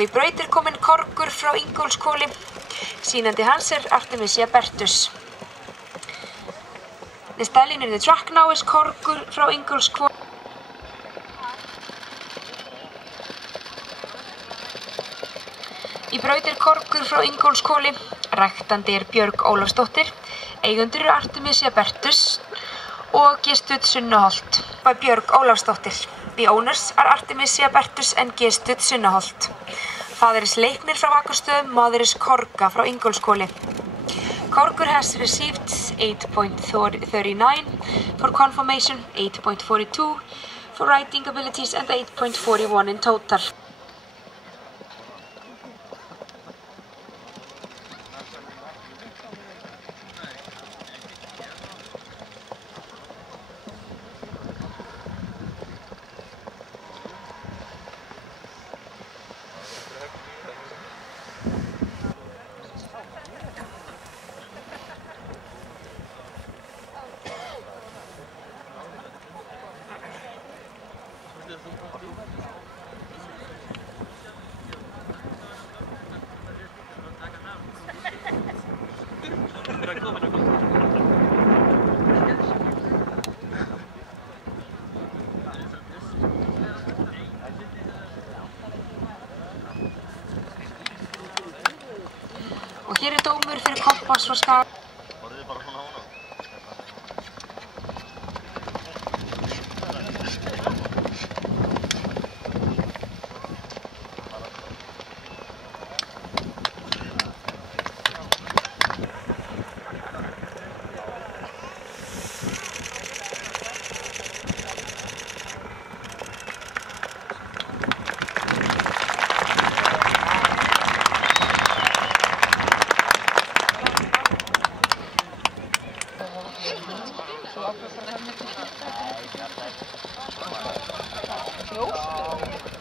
Og í braut kominn Korgur frá Ingólfshvoli. Sýnandi hans Artemisia Bertus. The stallion in the track now is Korgur frá Ingólfshvoli. Í braut Korgur frá Ingólfshvoli. Ræktandi Björg Ólafsdóttir. Eigendur Artemisia Bertus og G-Stud Sunnaholt by Björg Ólafsdóttir. The owners are Artemisia Bertus and G-Stud Sunnaholt. Father is Leiknir frá Akurstöðum, mother is Korga frá Ingólfshvoli. Korgur has received 8.39 for conformation, 8.42 for riding abilities and 8.41 in total. Og hér dómur fyrir Kompass frá Skaga. Joost?